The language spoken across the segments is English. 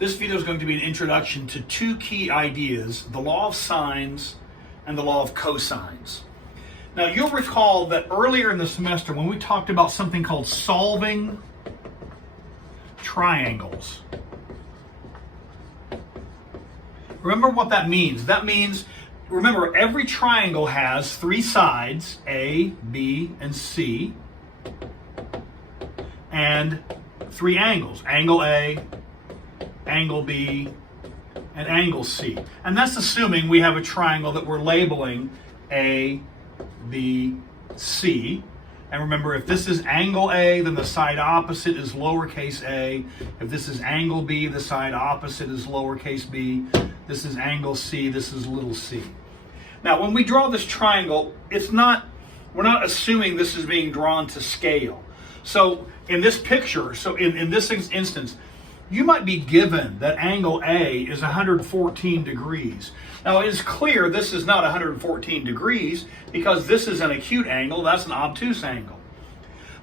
This video is going to be an introduction to two key ideas, the law of sines and the law of cosines. Now, you'll recall that earlier in the semester when we talked about something called solving triangles. Remember what that means. That means, remember, every triangle has three sides, A, B, and C, and three angles, angle A, angle B, and angle C. And that's assuming we have a triangle that we're labeling A, B, C. And remember, if this is angle A, then the side opposite is lowercase a. If this is angle B, the side opposite is lowercase b. This is angle C, this is little c. Now, when we draw this triangle, we're not assuming this is being drawn to scale. So in this picture, in this instance, you might be given that angle A is 114 degrees. Now, it is clear this is not 114 degrees because this is an acute angle, that's an obtuse angle.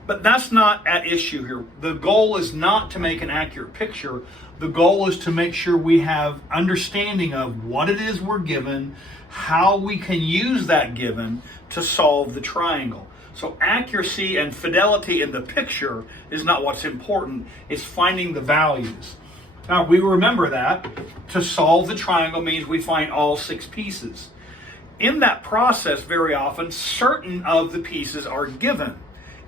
But that's not at issue here. The goal is not to make an accurate picture. The goal is to make sure we have understanding of what it is we're given, how we can use that given to solve the triangle. So accuracy and fidelity in the picture is not what's important, it's finding the values. Now, we remember that to solve the triangle means we find all six pieces. In that process, very often, certain of the pieces are given.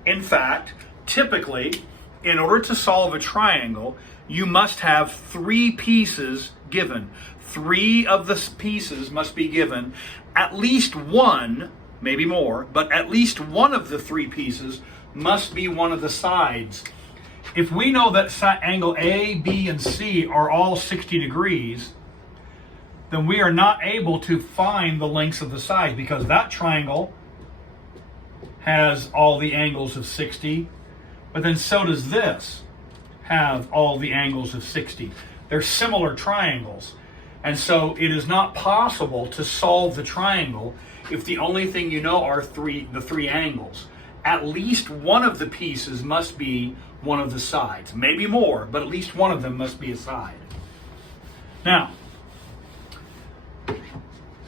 In fact, typically, in order to solve a triangle, you must have three pieces given. Three of the pieces must be given, at least one, maybe more, but at least one of the three pieces must be one of the sides. If we know that angle A, B, and C are all 60 degrees, then we are not able to find the lengths of the sides because that triangle has all the angles of 60, but then so does this have all the angles of 60. They're similar triangles. And so it is not possible to solve the triangle if the only thing you know are the three angles. At least one of the pieces must be one of the sides. Maybe more, but at least one of them must be a side. Now,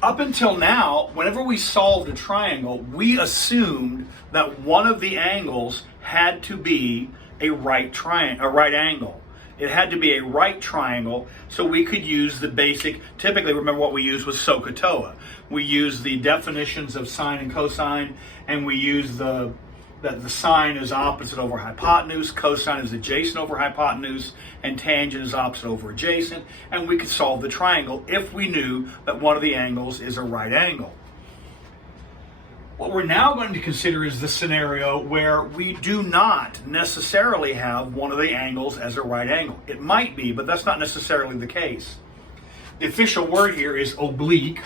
up until now, whenever we solved a triangle, we assumed that one of the angles had to be a right angle. It had to be a right triangle so we could use the basic, typically remember what we used was SOHCAHTOA. We used the definitions of sine and cosine, and we used that the sine is opposite over hypotenuse, cosine is adjacent over hypotenuse, and tangent is opposite over adjacent, and we could solve the triangle if we knew that one of the angles is a right angle. What we're now going to consider is the scenario where we do not necessarily have one of the angles as a right angle. It might be, but that's not necessarily the case. The official word here is oblique.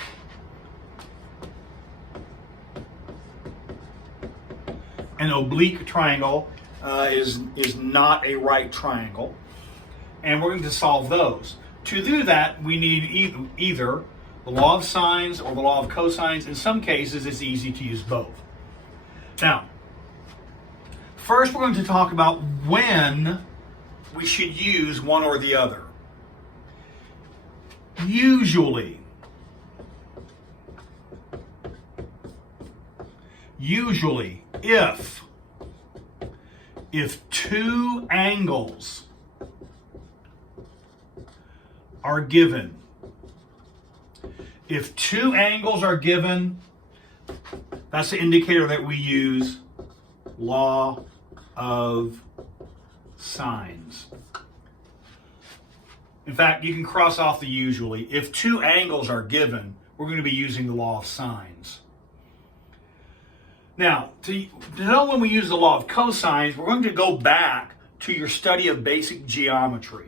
An oblique triangle is not a right triangle. And we're going to solve those. To do that, we need either the law of sines or the law of cosines. In some cases, it's easy to use both. Now, first we're going to talk about when we should use one or the other. Usually, if two angles are given, that's the indicator that we use law of sines. In fact, you can cross off the usually. If two angles are given, we're going to be using the law of sines. Now, to know when we use the law of cosines, we're going to go back to your study of basic geometry.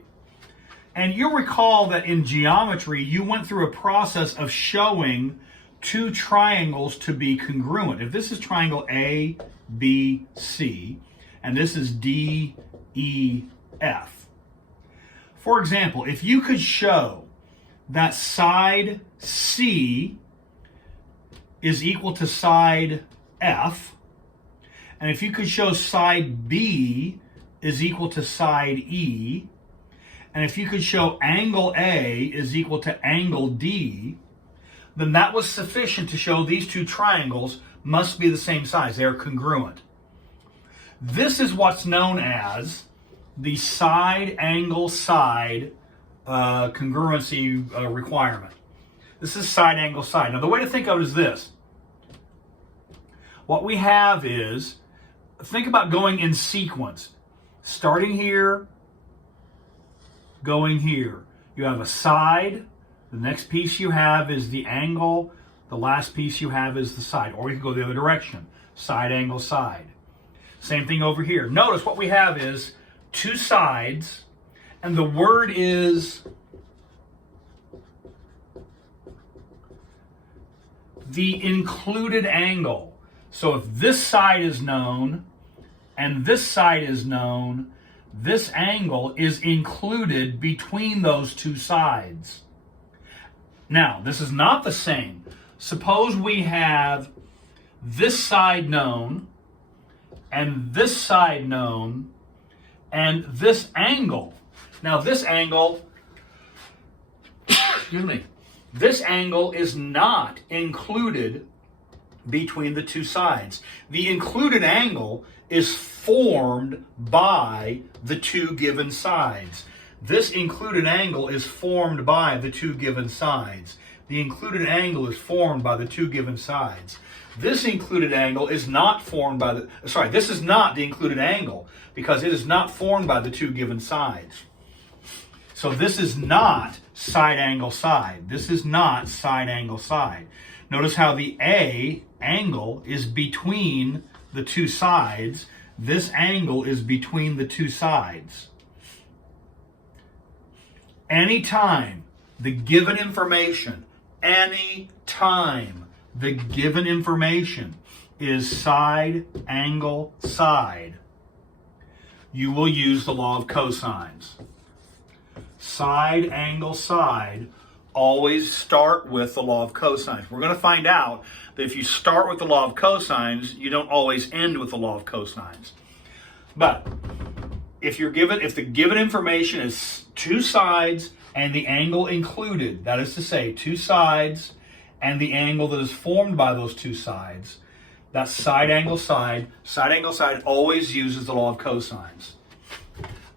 And you'll recall that in geometry, you went through a process of showing two triangles to be congruent. If this is triangle A, B, C, and this is D, E, F. For example, if you could show that side C is equal to side F, and if you could show side B is equal to side E, and if you could show angle A is equal to angle D, then that was sufficient to show these two triangles must be the same size. They are congruent. This is what's known as the side angle side congruency requirement. This is side angle side. Now the way to think of it is this. What we have is, think about going in sequence. Starting here, going here. You have a side. The next piece you have is the angle. The last piece you have is the side. Or you can go the other direction. Side angle side. Same thing over here. Notice what we have is two sides, and the word is the included angle. So if this side is known and this side is known, this angle is included between those two sides. Now, this is not the same. Suppose we have this side known and this side known and this angle. Now this angle, excuse me, this angle is not included between the two sides. The included angle is formed by the two given sides. This included angle is formed by the two given sides. The included angle is formed by the two given sides. This included angle is not formed by this is not the included angle because it is not formed by the two given sides. So this is not side angle side. This is not side angle side. Notice how the A angle is between the two sides. This angle is between the two sides. Anytime the given information, anytime the given information is side angle side, you will use the law of cosines. Side angle side, always start with the law of cosines. We're going to find out that if you start with the law of cosines, you don't always end with the law of cosines. But if the given information is two sides and the angle included, that is to say, two sides and the angle that is formed by those two sides, that's side angle side. Side angle side always uses the law of cosines.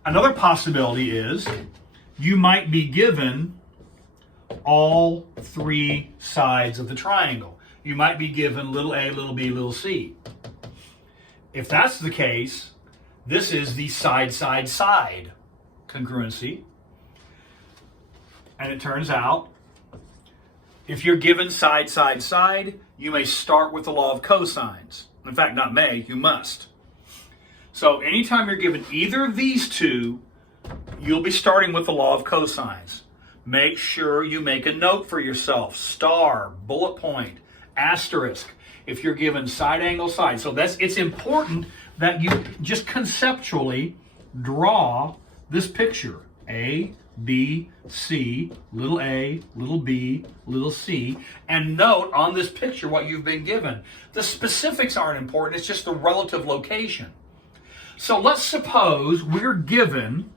Another possibility is you might be given all three sides of the triangle. You might be given little a, little b, little c. If that's the case, this is the side, side, side congruency. And it turns out, if you're given side, side, side, you may start with the law of cosines. In fact, not may, you must. So anytime you're given either of these two, you'll be starting with the law of cosines. Make sure you make a note for yourself. Star, bullet point, asterisk, if you're given side angle side. So it's important that you just conceptually draw this picture. A, B, C, little a, little b, little c, and note on this picture what you've been given. The specifics aren't important, it's just the relative location. So let's suppose we're given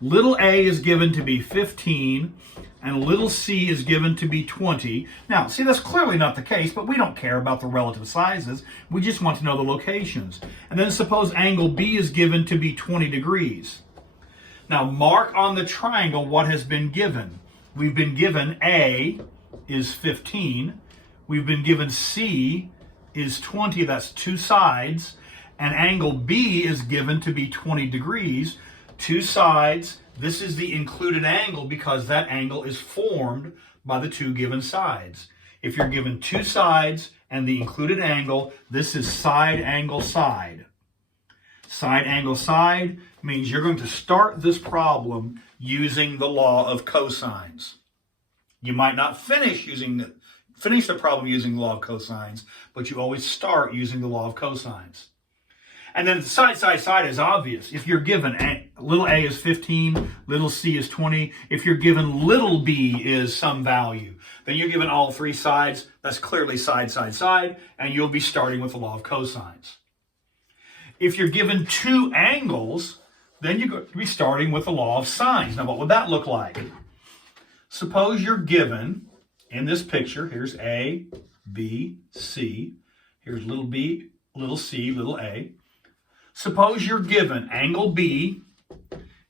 little a is given to be 15 and little c is given to be 20. Now, see, that's clearly not the case, but we don't care about the relative sizes. We just want to know the locations. And then suppose angle B is given to be 20 degrees. Now, mark on the triangle what has been given. We've been given A is 15. We've been given C is 20, that's two sides. And angle B is given to be 20 degrees, two sides. This is the included angle because that angle is formed by the two given sides. If you're given two sides and the included angle, this is side angle side. Side angle side means you're going to start this problem using the law of cosines. You might not finish the problem using the law of cosines, but you always start using the law of cosines. And then side, side, side is obvious. If you're given little a is 15, little c is 20, if you're given little b is some value, then you're given all three sides. That's clearly side, side, side, and you'll be starting with the law of cosines. If you're given two angles, then you're going to be starting with the law of sines. Now, what would that look like? Suppose you're given, in this picture, here's A, B, C. Here's little b, little c, little a. Suppose you're given angle B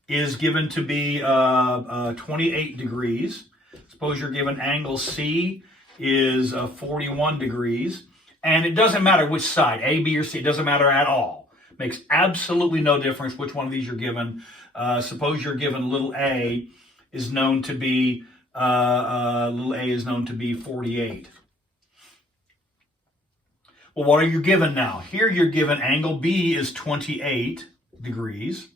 is given to be 28 degrees. Suppose you're given angle C is 41 degrees. And it doesn't matter which side, A, B, or C. It doesn't matter at all. Makes absolutely no difference which one of these you're given. Suppose you're given little a is known to be 48. Well, what are you given now? Here you're given angle B is 28 degrees.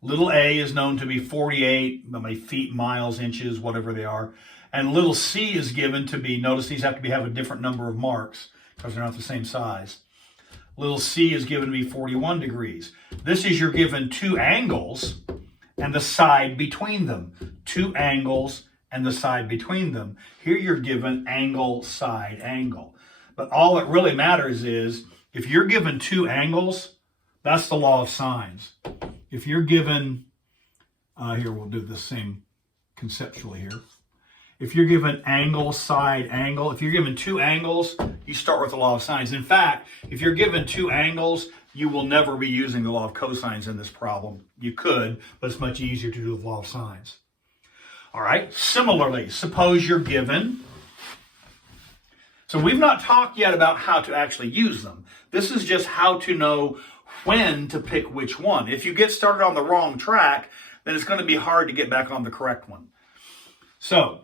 Little a is known to be 48, feet, miles, inches, whatever they are. And little c is given to be, notice these have to have a different number of marks because they're not the same size. Little c is given to be 41 degrees. This is you're given two angles and the side between them. Two angles and the side between them. Here you're given angle, side, angle. But all that really matters is, if you're given two angles, that's the law of sines. If you're given, here we'll do the same conceptually here. If you're given angle, side, angle, if you're given two angles, you start with the law of sines. In fact, if you're given two angles, you will never be using the law of cosines in this problem. You could, but it's much easier to do with the law of sines. All right, similarly, suppose you're given, so we've not talked yet about how to actually use them. This is just how to know when to pick which one. If you get started on the wrong track, then it's going to be hard to get back on the correct one. So,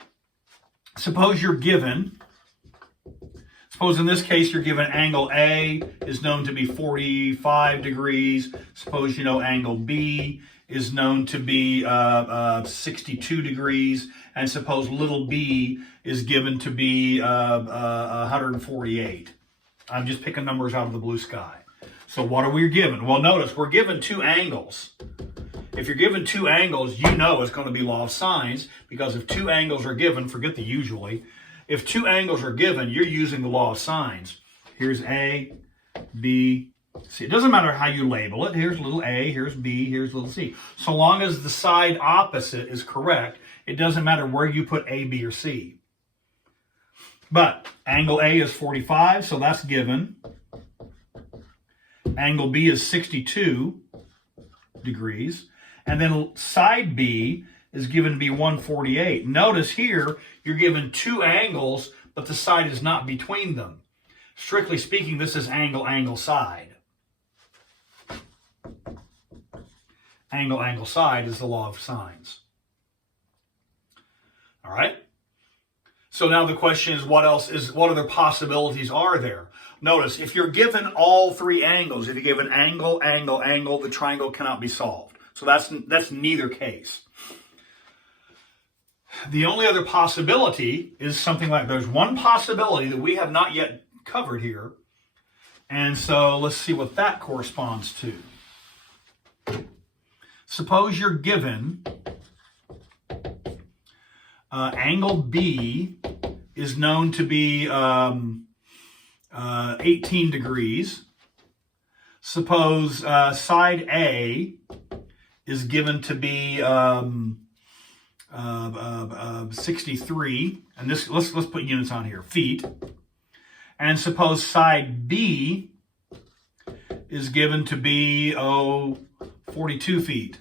suppose you're given, suppose in this case you're given angle A is known to be 45 degrees. Suppose you know angle B is known to be 62 degrees. And suppose little b is given to be 148. I'm just picking numbers out of the blue sky. So what are we given? Well, notice we're given two angles. If you're given two angles, you know it's going to be law of sines, because if two angles are given, forget the usually. If two angles are given, you're using the law of sines. Here's A, B, C. It doesn't matter how you label it. Here's little a, here's B, here's little c. So long as the side opposite is correct, it doesn't matter where you put A, B, or C. But angle A is 45, so that's given. Angle B is 62 degrees. And then side B is given to be 148. Notice here, you're given two angles, but the side is not between them. Strictly speaking, this is angle, angle, side. Angle, angle, side is the law of sines. All right? So now the question is, what other possibilities are there? Notice, if you're given all three angles, if you're given angle, angle, angle, the triangle cannot be solved. So that's neither case. The only other possibility is something like, there's one possibility that we have not yet covered here. And so let's see what that corresponds to. Suppose you're given angle B is known to be 18 degrees. Suppose side A is given to be 63, and this let's put units on here, feet. And suppose side B is given to be 42 feet.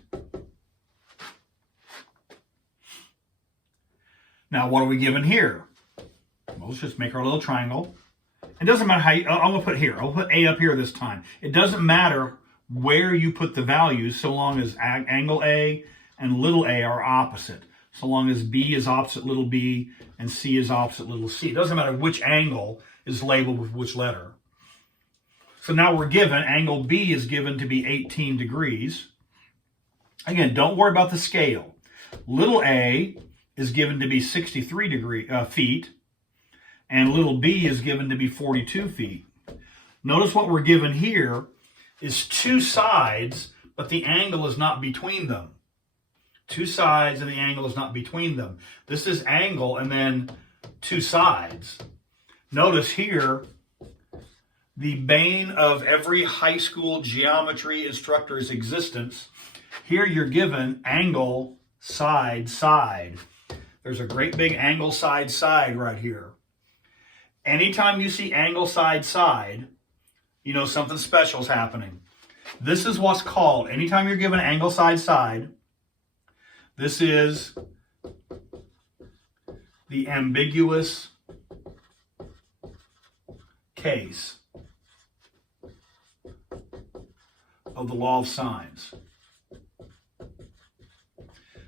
Now, what are we given here? Well, let's just make our little triangle. It doesn't matter how you, I'm going to put here. I'll put A up here this time. It doesn't matter where you put the values, so long as angle A and little a are opposite. So long as B is opposite little b and C is opposite little c. It doesn't matter which angle is labeled with which letter. So now we're given, angle B is given to be 18 degrees. Again, don't worry about the scale. Little a is given to be 63 feet, and little b is given to be 42 feet. Notice what we're given here is two sides, but the angle is not between them. Two sides and the angle is not between them. This is angle and then two sides. Notice here, the bane of every high school geometry instructor's existence. Here you're given angle, side, side. There's a great big angle, side, side right here. Anytime you see angle, side, side, you know something special is happening. This is what's called, anytime you're given angle, side, side, this is the ambiguous case of the law of sines.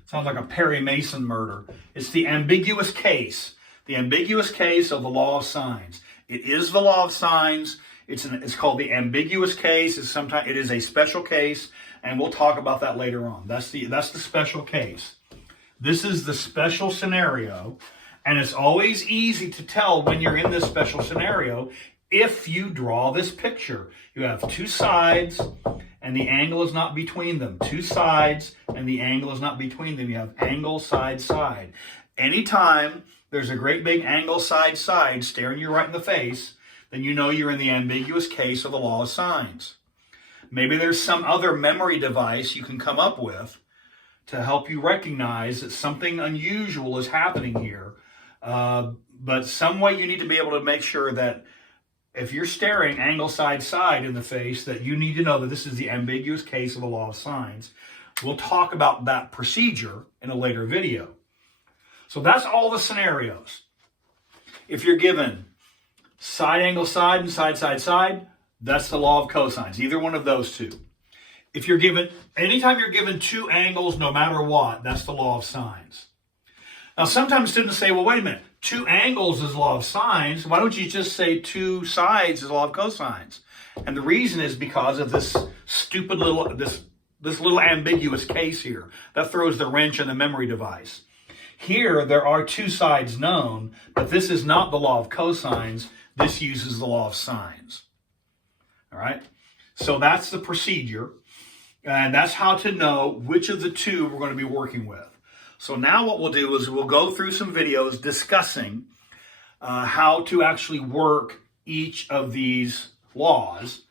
Sounds like a Perry Mason murder. It's the ambiguous case. The ambiguous case of the law of sines. It is the law of sines. It's called the ambiguous case. It is a special case, and we'll talk about that later on. That's the special case. This is the special scenario, and it's always easy to tell when you're in this special scenario if you draw this picture. You have two sides, and the angle is not between them. Two sides, and the angle is not between them. You have angle, side, side. Anytime there's a great big angle, side, side staring you right in the face, then you know you're in the ambiguous case of the law of sines. Maybe there's some other memory device you can come up with to help you recognize that something unusual is happening here. But some way you need to be able to make sure that if you're staring angle, side, side in the face, that you need to know that this is the ambiguous case of the law of sines. We'll talk about that procedure in a later video. So that's all the scenarios. If you're given side, angle, side, and side, side, side, that's the law of cosines, either one of those two. If you're given, anytime you're given two angles, no matter what, that's the law of sines. Now, sometimes students say, well, wait a minute, two angles is law of sines. Why don't you just say two sides is law of cosines? And the reason is because of this stupid little, this little ambiguous case here. That throws the wrench in the memory device. Here, there are two sides known, but this is not the law of cosines. This uses the law of sines. All right? So that's the procedure, and that's how to know which of the two we're going to be working with. So now what we'll do is we'll go through some videos discussing how to actually work each of these laws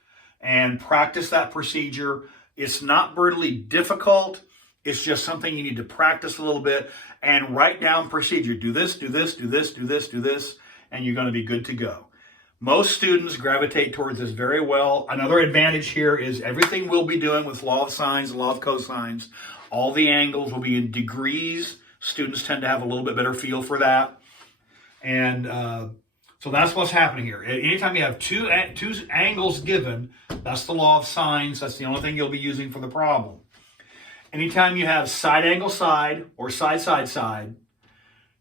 and practice that procedure. It's not brutally difficult. It's just something you need to practice a little bit and write down procedure. Do this, do this, do this, do this, do this, and you're going to be good to go. Most students gravitate towards this very well. Another advantage here is everything we'll be doing with law of sines, law of cosines, all the angles will be in degrees. Students tend to have a little bit better feel for that. And so that's what's happening here. Anytime you have two angles given, that's the law of sines. That's the only thing you'll be using for the problem. Anytime you have side angle side or side side side,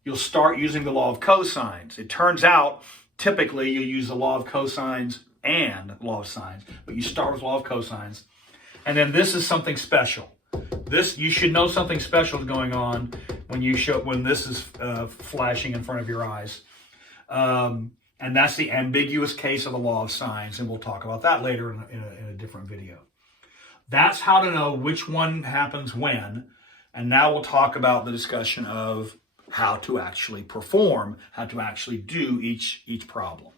you'll start using the law of cosines. It turns out typically you use the law of cosines and law of sines, but you start with law of cosines. And then this is something special. This, you should know something special is going on when this is flashing in front of your eyes. And that's the ambiguous case of the law of sines, and we'll talk about that later in a different video. That's how to know which one happens when, and now we'll talk about the discussion of how to actually perform, how to actually do each problem.